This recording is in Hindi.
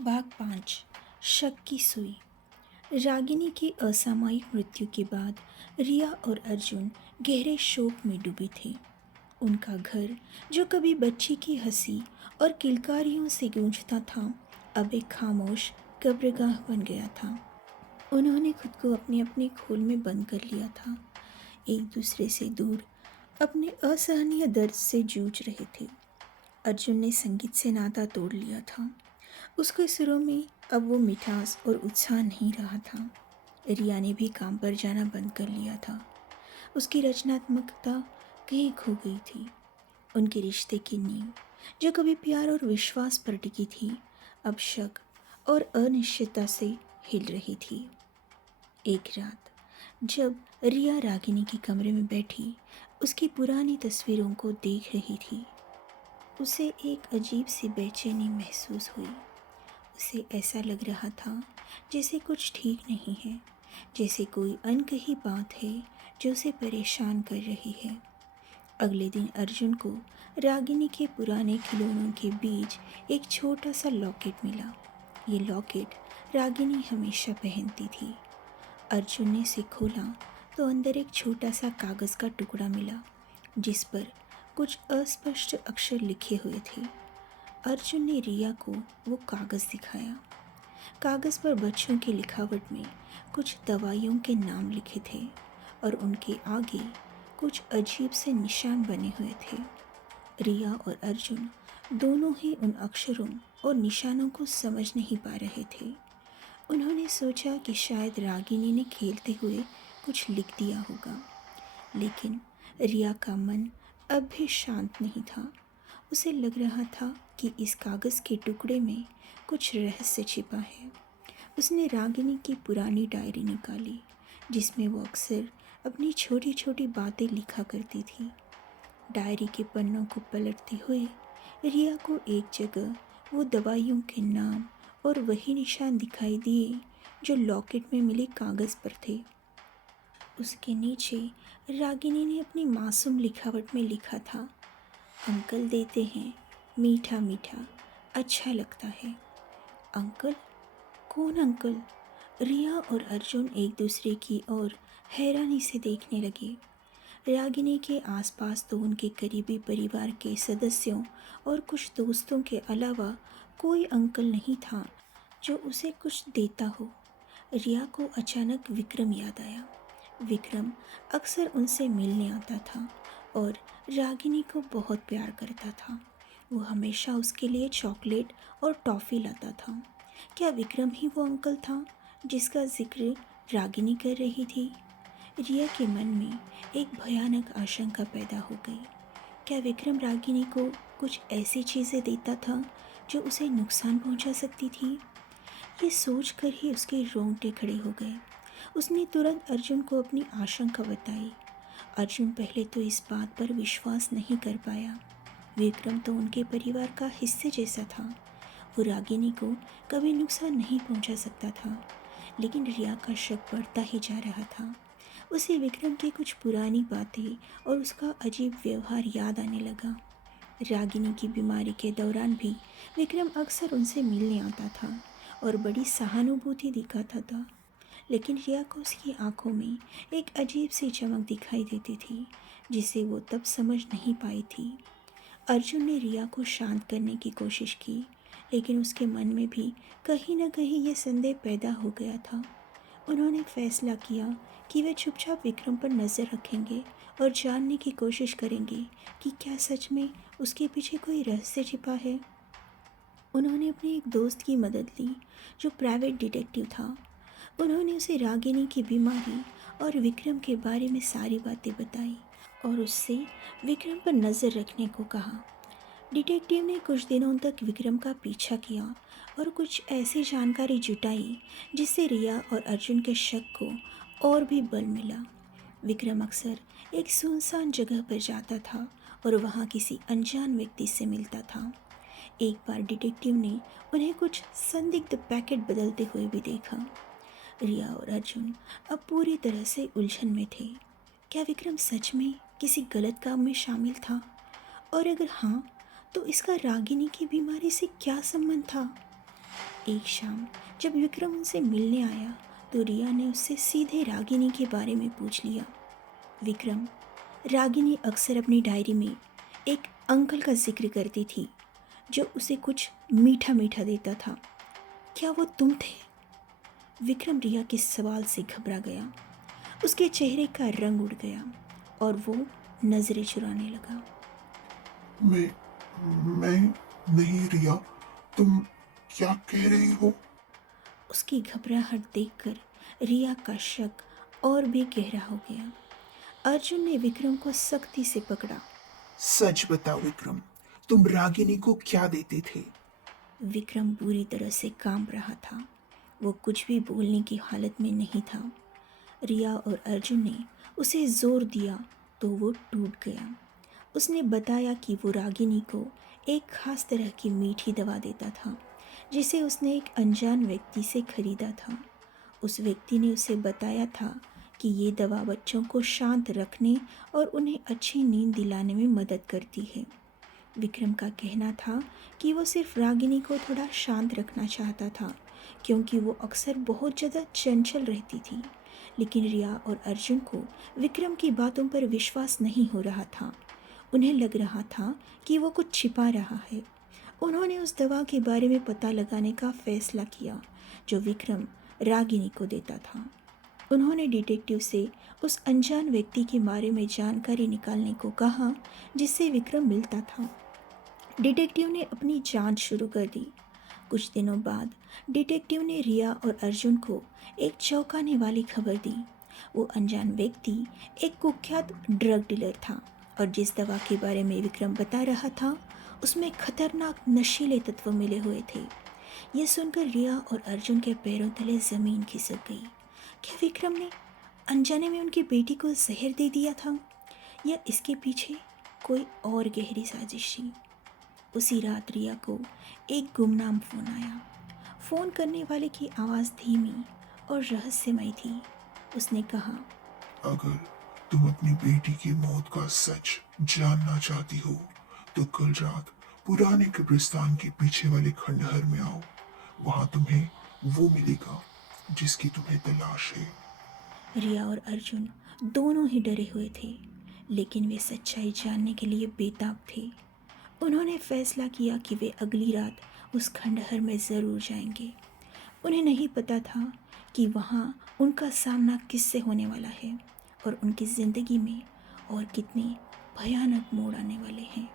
भाग 5। शक की सुई। रागिनी की असामयिक मृत्यु के बाद रिया और अर्जुन गहरे शोक में डूबे थे। उनका घर, जो कभी बच्ची की हंसी और किलकारियों से गूंजता था, अब एक खामोश कब्रगाह बन गया था। उन्होंने खुद को अपने अपने खोल में बंद कर लिया था, एक दूसरे से दूर, अपने असहनीय दर्द से जूझ रहे थे। अर्जुन ने संगीत से नाता तोड़ लिया था। उसके सुरों में अब वो मिठास और उत्साह नहीं रहा था। रिया ने भी काम पर जाना बंद कर लिया था। उसकी रचनात्मकता कहीं खो गई थी। उनके रिश्ते की नींव, जो कभी प्यार और विश्वास पर टिकी थी, अब शक और अनिश्चितता से हिल रही थी। एक रात जब रिया रागिनी के कमरे में बैठी उसकी पुरानी तस्वीरों को देख रही थी, उसे एक अजीब सी बेचैनी महसूस हुई। उसे ऐसा लग रहा था जैसे कुछ ठीक नहीं है, जैसे कोई अनकही बात है जो उसे परेशान कर रही है। अगले दिन अर्जुन को रागिनी के पुराने खिलौनों के बीच एक छोटा सा लॉकेट मिला। ये लॉकेट रागिनी हमेशा पहनती थी। अर्जुन ने इसे खोला तो अंदर एक छोटा सा कागज़ का टुकड़ा मिला, जिस पर कुछ अस्पष्ट अक्षर लिखे हुए थे। अर्जुन ने रिया को वो कागज़ दिखाया। कागज़ पर बच्चों की लिखावट में कुछ दवाइयों के नाम लिखे थे और उनके आगे कुछ अजीब से निशान बने हुए थे। रिया और अर्जुन दोनों ही उन अक्षरों और निशानों को समझ नहीं पा रहे थे। उन्होंने सोचा कि शायद रागिनी ने खेलते हुए कुछ लिख दिया होगा, लेकिन रिया का मन अब भी शांत नहीं था। उसे लग रहा था कि इस कागज़ के टुकड़े में कुछ रहस्य छिपा है। उसने रागिनी की पुरानी डायरी निकाली, जिसमें वो अक्सर अपनी छोटी छोटी बातें लिखा करती थी। डायरी के पन्नों को पलटते हुए रिया को एक जगह वो दवाइयों के नाम और वही निशान दिखाई दिए जो लॉकेट में मिले कागज़ पर थे। उसके नीचे रागिनी ने अपनी मासूम लिखावट में लिखा था, अंकल देते हैं मीठा मीठा, अच्छा लगता है। अंकल? कौन अंकल? रिया और अर्जुन एक दूसरे की ओर हैरानी से देखने लगे। रागिनी के आसपास तो उनके करीबी परिवार के सदस्यों और कुछ दोस्तों के अलावा कोई अंकल नहीं था जो उसे कुछ देता हो। रिया को अचानक विक्रम याद आया। विक्रम अक्सर उनसे मिलने आता था और रागिनी को बहुत प्यार करता था। वो हमेशा उसके लिए चॉकलेट और टॉफ़ी लाता था। क्या विक्रम ही वो अंकल था जिसका जिक्र रागिनी कर रही थी? रिया के मन में एक भयानक आशंका पैदा हो गई। क्या विक्रम रागिनी को कुछ ऐसी चीज़ें देता था जो उसे नुकसान पहुंचा सकती थी? ये सोचकर ही उसके रोंगटे खड़े हो गए। उसने तुरंत अर्जुन को अपनी आशंका बताई। अर्जुन पहले तो इस बात पर विश्वास नहीं कर पाया। विक्रम तो उनके परिवार का हिस्से जैसा था। वो रागिनी को कभी नुकसान नहीं पहुंचा सकता था। लेकिन रिया का शक बढ़ता ही जा रहा था। उसे विक्रम की कुछ पुरानी बातें और उसका अजीब व्यवहार याद आने लगा। रागिनी की बीमारी के दौरान भी विक्रम अक्सर उनसे मिलने आता था और बड़ी सहानुभूति दिखाता था। लेकिन रिया को उसकी आंखों में एक अजीब सी चमक दिखाई देती थी, जिसे वो तब समझ नहीं पाई थी। अर्जुन ने रिया को शांत करने की कोशिश की, लेकिन उसके मन में भी कहीं न कहीं ये संदेह पैदा हो गया था। उन्होंने फैसला किया कि वे चुपचाप विक्रम पर नज़र रखेंगे और जानने की कोशिश करेंगे कि क्या सच में उसके पीछे कोई रहस्य छिपा है। उन्होंने अपने एक दोस्त की मदद ली, जो प्राइवेट डिटेक्टिव था। उन्होंने उसे रागिनी की बीमारी और विक्रम के बारे में सारी बातें बताई और उससे विक्रम पर नज़र रखने को कहा। डिटेक्टिव ने कुछ दिनों तक विक्रम का पीछा किया और कुछ ऐसी जानकारी जुटाई जिससे रिया और अर्जुन के शक को और भी बल मिला। विक्रम अक्सर एक सुनसान जगह पर जाता था और वहाँ किसी अनजान व्यक्ति से मिलता था। एक बार डिटेक्टिव ने उन्हें कुछ संदिग्ध पैकेट बदलते हुए भी देखा। रिया और अर्जुन अब पूरी तरह से उलझन में थे। क्या विक्रम सच में किसी गलत काम में शामिल था? और अगर हाँ, तो इसका रागिनी की बीमारी से क्या संबंध था? एक शाम जब विक्रम उनसे मिलने आया तो रिया ने उससे सीधे रागिनी के बारे में पूछ लिया। विक्रम, रागिनी अक्सर अपनी डायरी में एक अंकल का जिक्र करती थी जो उसे कुछ मीठा मीठा देता था। क्या वो तुम थे? विक्रम रिया के सवाल से घबरा गया। उसके चेहरे का रंग उड़ गया और वो नजरें चुराने लगा। मैं मैं नहीं रिया, तुम क्या कह रही हो? उसकी घबराहट देखकर रिया का शक और भी गहरा हो गया। अर्जुन ने विक्रम को सख्ती से पकड़ा। सच बताओ विक्रम, तुम रागिनी को क्या देते थे? विक्रम बुरी तरह से कांप रहा था। वो कुछ भी बोलने की हालत में नहीं था। रिया और अर्जुन ने उसे जोर दिया तो वो टूट गया। उसने बताया कि वो रागिनी को एक खास तरह की मीठी दवा देता था जिसे उसने एक अनजान व्यक्ति से खरीदा था। उस व्यक्ति ने उसे बताया था कि ये दवा बच्चों को शांत रखने और उन्हें अच्छी नींद दिलाने में मदद करती है। विक्रम का कहना था कि वो सिर्फ रागिनी को थोड़ा शांत रखना चाहता था क्योंकि वो अक्सर बहुत ज़्यादा चंचल रहती थी। लेकिन रिया और अर्जुन को विक्रम की बातों पर विश्वास नहीं हो रहा था। उन्हें लग रहा था कि वो कुछ छिपा रहा है। उन्होंने उस दवा के बारे में पता लगाने का फैसला किया जो विक्रम रागिनी को देता था। उन्होंने डिटेक्टिव से उस अनजान व्यक्ति के बारे में जानकारी निकालने को कहा जिससे विक्रम मिलता था। डिटेक्टिव ने अपनी जांच शुरू कर दी। कुछ दिनों बाद डिटेक्टिव ने रिया और अर्जुन को एक चौंकाने वाली खबर दी। वो अनजान व्यक्ति एक कुख्यात ड्रग डीलर था और जिस दवा के बारे में विक्रम बता रहा था उसमें खतरनाक नशीले तत्व मिले हुए थे। यह सुनकर रिया और अर्जुन के पैरों तले जमीन खिसक गई। क्या विक्रम ने अनजाने में उनकी बेटी को जहर दे दिया था या इसके पीछे कोई और गहरी साजिश थी? उसी रात रिया को एक गुमनाम फोन आया। फोन करने वाले की आवाज़ धीमी और रहस्यमय थी। उसने कहा, अगर तुम अपनी बेटी की मौत का सच जानना चाहती हो तो कल रात पुराने कब्रिस्तान के पीछे वाले खंडहर में आओ। वहां तुम्हें वो मिलेगा जिसकी तुम्हें तलाश है। रिया और अर्जुन दोनों ही डरे हुए थे लेकिन वे सच्चाई जानने के लिए बेताब थे। उन्होंने फैसला किया कि वे अगली रात उस खंडहर में ज़रूर जाएंगे। उन्हें नहीं पता था कि वहाँ उनका सामना किससे होने वाला है और उनकी ज़िंदगी में और कितने भयानक मोड़ आने वाले हैं।